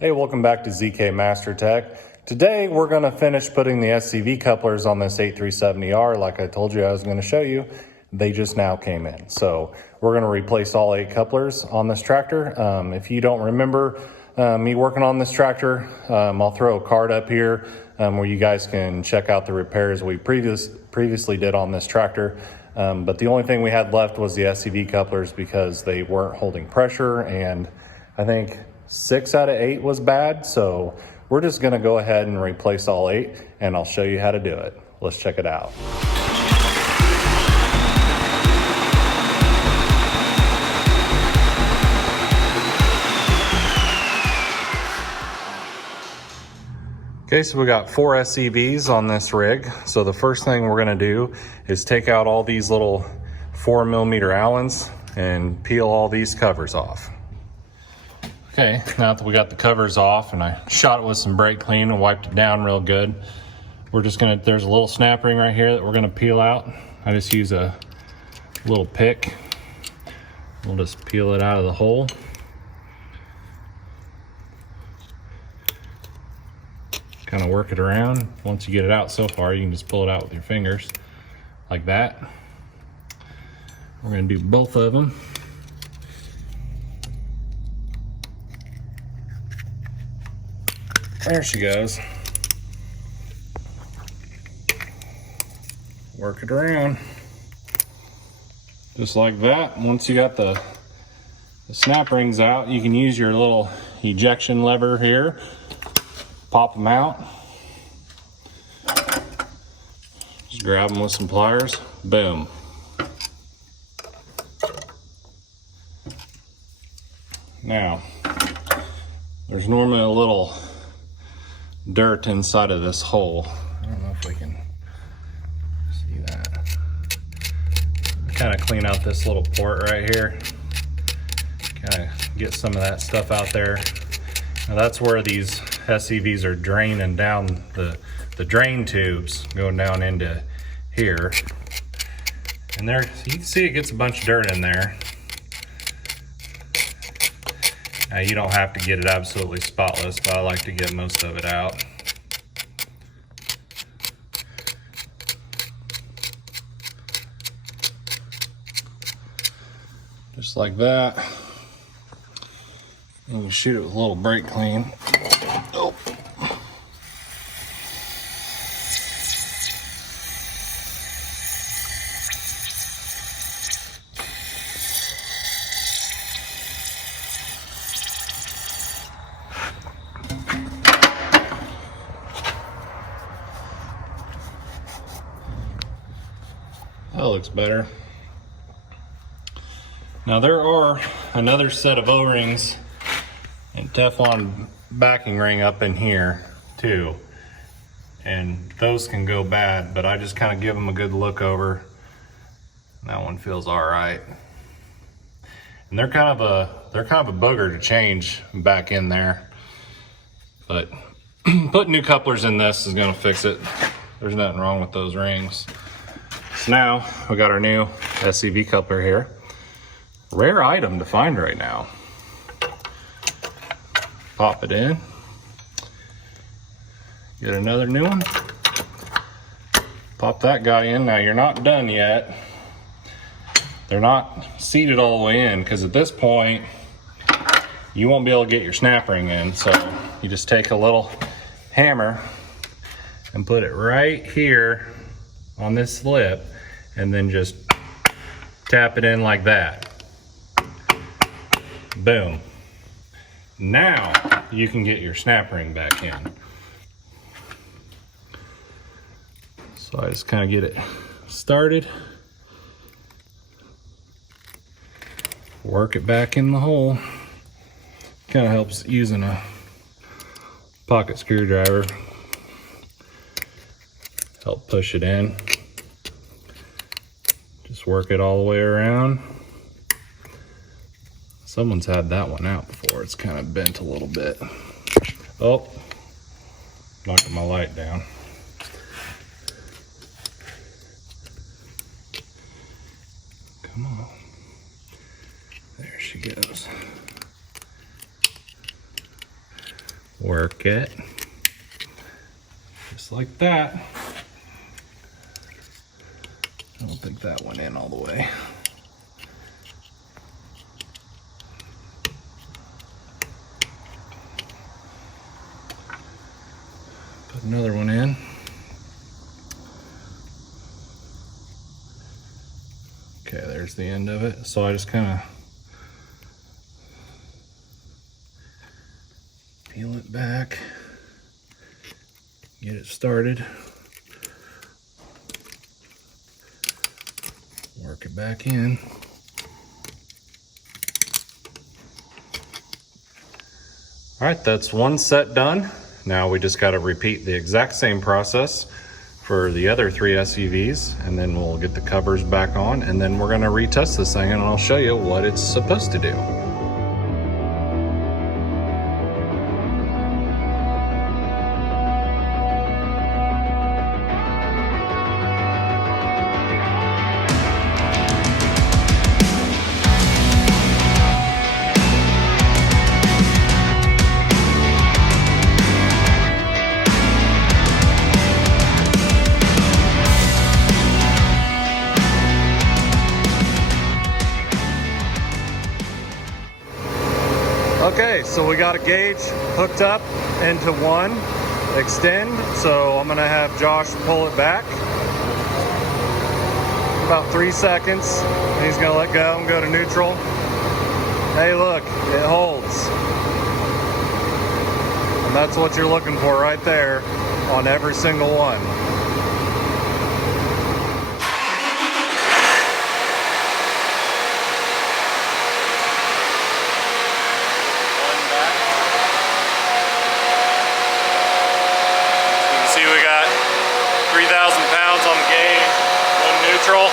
Hey, welcome back to ZK Master Tech. Today we're going to finish putting the SCV couplers on this 8370R like I told you I was going to show you. They just now came in. So we're going to replace all 8 couplers on this tractor. If you don't remember me working on this tractor, I'll throw a card up here where you guys can check out the repairs we previously did on this tractor. But the only thing we had left was the SCV couplers because they weren't holding pressure, and I think 6 out of 8 was bad. So we're just gonna go ahead and replace all 8, and I'll show you how to do it. Let's check it out. Okay, so we got 4 SCVs on this rig. So the first thing we're gonna do is take out all these little 4mm Allens and peel all these covers off. Okay, now that we got the covers off and I shot it with some brake clean and wiped it down real good, we're just gonna, there's a little snap ring right here that we're gonna peel out. I just use a little pick. We'll just peel it out of the hole. Kind of work it around. Once you get it out so far, you can just pull it out with your fingers like that. We're gonna do both of them. There she goes. Work it around. Just like that. Once you got the snap rings out, you can use your little ejection lever here. Pop them out. Just grab them with some pliers. Boom. Now, there's normally a little dirt inside of this hole. I don't know if we can see that. Kind of clean out this little port right here. Kind of get some of that stuff out there. Now that's where these SCVs are draining down the drain tubes, going down into here. And there, you can see it gets a bunch of dirt in there. Now you don't have to get it absolutely spotless, but I like to get most of it out. Just like that. And you shoot it with a little brake clean. Oh. That looks better. Now there are another set of O-rings and Teflon backing ring up in here too, and those can go bad, but I just kind of give them a good look over. That one feels all right, and they're kind of a booger to change back in there, but putting new couplers in this is going to fix it. There's nothing wrong with those rings. So now we got our new SCV coupler here. Rare item to find right now. Pop it in. Get another new one. Pop that guy in. Now you're not done yet. They're not seated all the way in, because at this point you won't be able to get your snap ring in. So you just take a little hammer and put it right here on this slip, and then just tap it in like that. Boom. Now you can get your snap ring back in. So I just kind of get it started, work it back in the hole. Kind of helps using a pocket screwdriver. Help push it in. Just work it all the way around. Someone's had that one out before. It's kind of bent a little bit. Oh, knocking my light down. Come on. There she goes. Work it. Just like that. I don't think that went in all the way. Put another one in. Okay, there's the end of it. So I just kind of peel it back, get it started, work it back in. All right, that's one set done. Now we just got to repeat the exact same process for the other 3 SCVs, and then we'll get the covers back on, and then we're going to retest this thing and I'll show you what it's supposed to do. Okay, so we got a gauge hooked up into one extend, so I'm gonna have Josh pull it back about 3 seconds, and he's gonna let go and go to neutral. Hey, look, it holds. And that's what you're looking for right there on every single one. See, we got 3,000 pounds on the gauge, one neutral.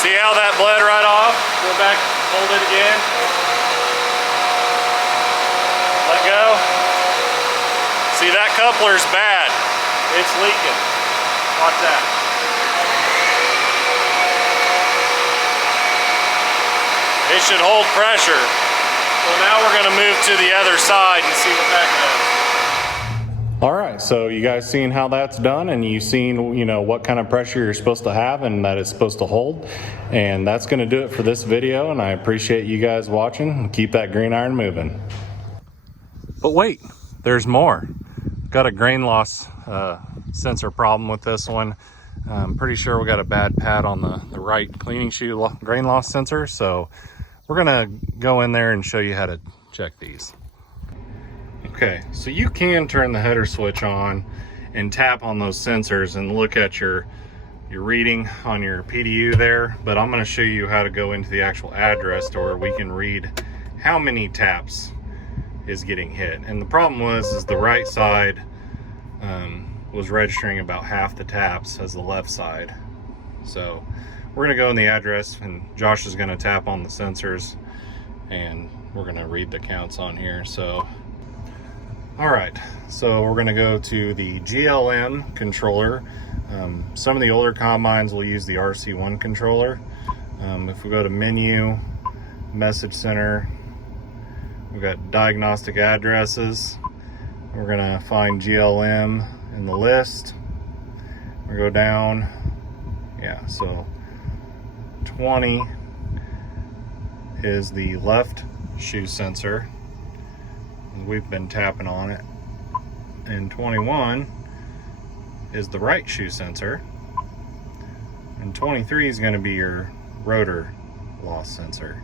See how that bled right off? Go back, hold it again. Let go. See, that coupler's bad. It's leaking. Watch that. It should hold pressure. So now we're gonna move to the other side and see what that does. All right, so you guys seen how that's done, and you've seen, you know, what kind of pressure you're supposed to have and that it's supposed to hold. And that's gonna do it for this video, and I appreciate you guys watching. Keep that green iron moving. But wait, there's more. Got a grain loss sensor problem with this one. I'm pretty sure we got a bad pad on the right cleaning shoe grain loss sensor, so we're gonna go in there and show you how to check these. Okay, so you can turn the header switch on and tap on those sensors and look at your reading on your PDU there, but I'm going to show you how to go into the actual address to where we can read how many taps is getting hit. And the problem is the right side was registering about half the taps as the left side. So we're going to go in the address, and Josh is going to tap on the sensors, and we're going to read the counts on here. So all right, so we're gonna go to the GLM controller. Some of the older combines will use the RC1 controller. If we go to menu, message center, we've got diagnostic addresses. We're gonna find GLM in the list. We go down, yeah, so 20 is the left shoe sensor. We've been tapping on it. And 21 is the right shoe sensor. And 23 is going to be your rotor loss sensor.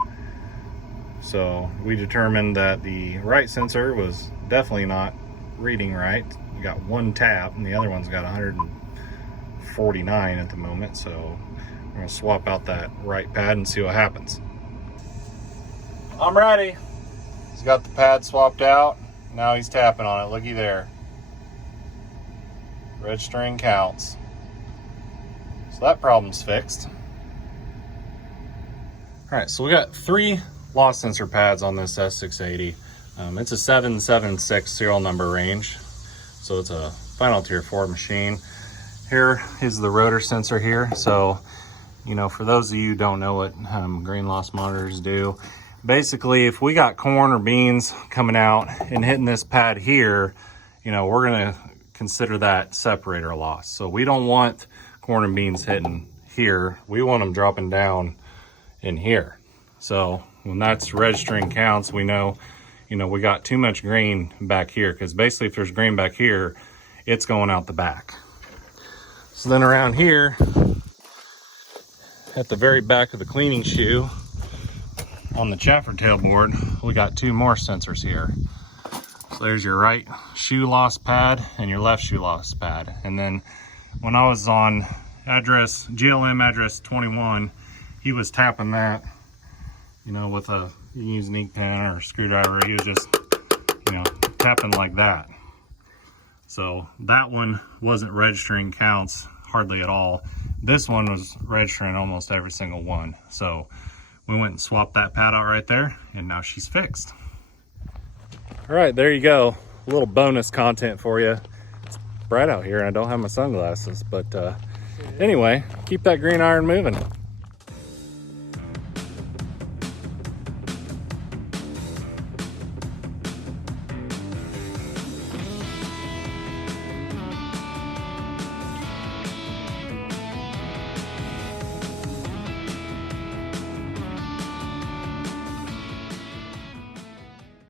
So we determined that the right sensor was definitely not reading right. You got one tap, and the other one's got 149 at the moment. So we're going to swap out that right pad and see what happens. I'm ready. He's got the pad swapped out. Now he's tapping on it. Looky there. Registering counts. So that problem's fixed. All right, so we got 3 loss sensor pads on this S680. It's a 776 serial number range. So it's a final tier 4 machine. Here is the rotor sensor here. So, you know, for those of you who don't know what grain loss monitors do, basically if we got corn or beans coming out and hitting this pad here, you know, we're gonna consider that separator loss. So we don't want corn and beans hitting here. We want them dropping down in here. So when that's registering counts, we know, you know, we got too much grain back here, because basically if there's grain back here, it's going out the back. So then around here, at the very back of the cleaning shoe, on the chaffer tailboard, we got two more sensors here. So there's your right shoe loss pad and your left shoe loss pad. And then when I was on GLM address 21, he was tapping that, you know, with a, you can use an ink pen or a screwdriver. He was just, you know, tapping like that. So that one wasn't registering counts hardly at all. This one was registering almost every single one. So we went and swapped that pad out right there, and now she's fixed. All right, there you go. A little bonus content for you. It's bright out here and I don't have my sunglasses, but anyway, keep that green iron moving.